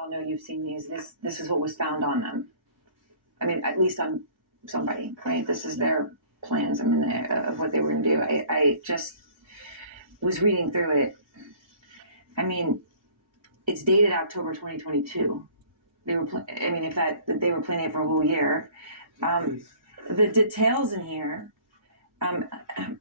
all know you've seen these. This is what was found on them. I mean, at least on somebody, right? This is their plans. I mean, of what they were going to do. I just was reading through it. I mean, it's dated October 2022. They were, they were planning it for a whole year. The details in here.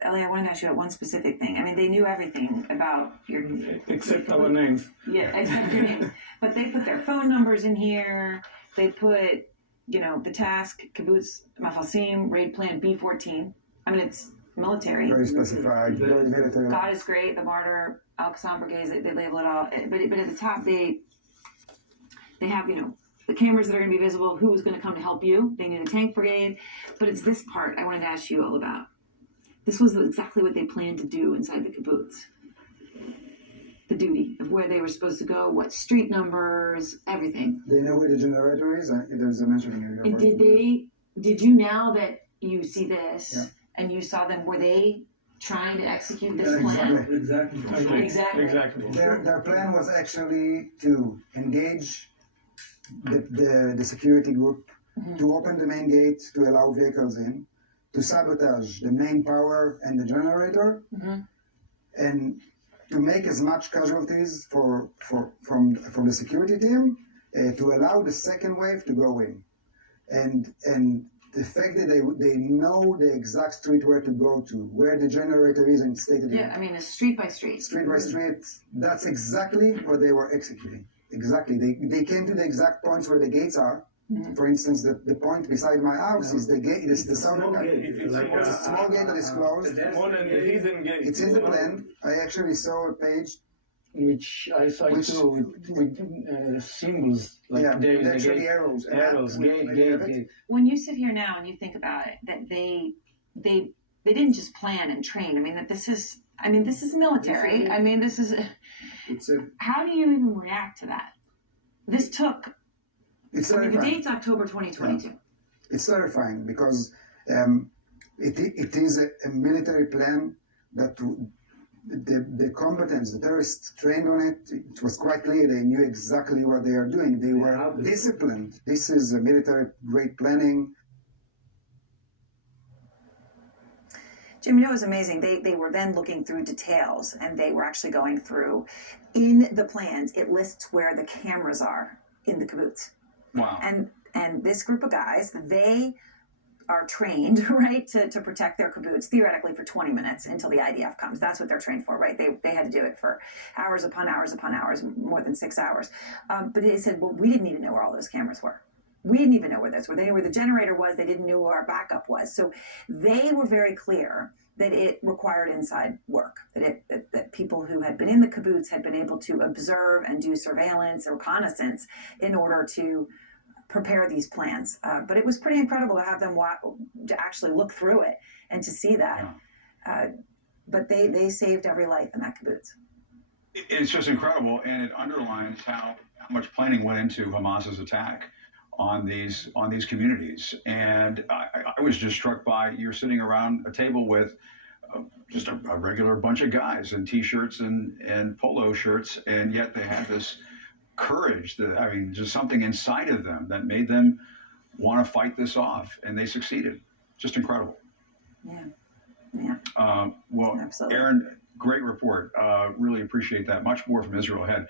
Ellie, I wanted to ask you about one specific thing. I mean, they knew everything about your... Except our names. Yeah, except your names. But they put their phone numbers in here. They put, the task, kibbutz, mafasim, raid plan B14. I mean, it's military. Very specified, very military. God is great, the martyr, Al-Qassam brigades, they label it all. But at the top, they have, the cameras that are going to be visible, who is going to come to help you. They need a tank brigade. But it's this part I wanted to ask you all about. This was exactly what they planned to do inside the kibbutz. The duty of where they were supposed to go, what street numbers, everything. They know where the generator is. There's a mentioning here. And did you, now that you see this and you saw them, were they trying to execute this plan? Exactly. Their plan was actually to engage the security group, to open the main gate to allow vehicles in, to sabotage the main power and the generator, and to make as much casualties from the security team to allow the second wave to go in, and the fact that they know the exact street where to go to, where the generator is, and stated a street by street. Street by street. That's exactly what they were executing. Exactly. They came to the exact points where the gates are. For instance, the point beside my house is the gate. It's the southern gate. It's a small gate that is closed. It's in the plan. I actually saw a page. Which I saw too, with symbols like actually arrows. Gate. When you sit here now and you think about it, that they didn't just plan and train. I mean, this is military. How do you even react to that? This took. It's the date's October 2022. Yeah. It's terrifying because it is a military plan that the combatants, the terrorists trained on it. It was quite clear they knew exactly what they are doing. They were disciplined. This is a military grade planning. Jim, it was amazing. They were then looking through details, and they were actually going through. In the plans, it lists where the cameras are in the kibbutz. Wow. And this group of guys, they are trained, right, to protect their kibbutz, theoretically for 20 minutes until the IDF comes. That's what they're trained for, right? They had to do it for hours upon hours upon hours, more than 6 hours. But they said, well, we didn't even know where all those cameras were. We didn't even know where those were. They knew where the generator was. They didn't know where our backup was. So they were very clear that it required inside work, that people who had been in the kibbutz had been able to observe and do surveillance or reconnaissance in order to prepare these plans. But it was pretty incredible to have them to actually look through it and to see that. But they saved every life in that kibbutz. It's just incredible, and it underlines how much planning went into Hamas's attack on these communities. And I was just struck by, you're sitting around a table with just a regular bunch of guys in T-shirts and polo shirts, and yet they had this courage, just something inside of them that made them want to fight this off, and they succeeded. Just incredible. Yeah. Well, absolutely. Aaron, great report. Really appreciate that. Much more from Israel ahead.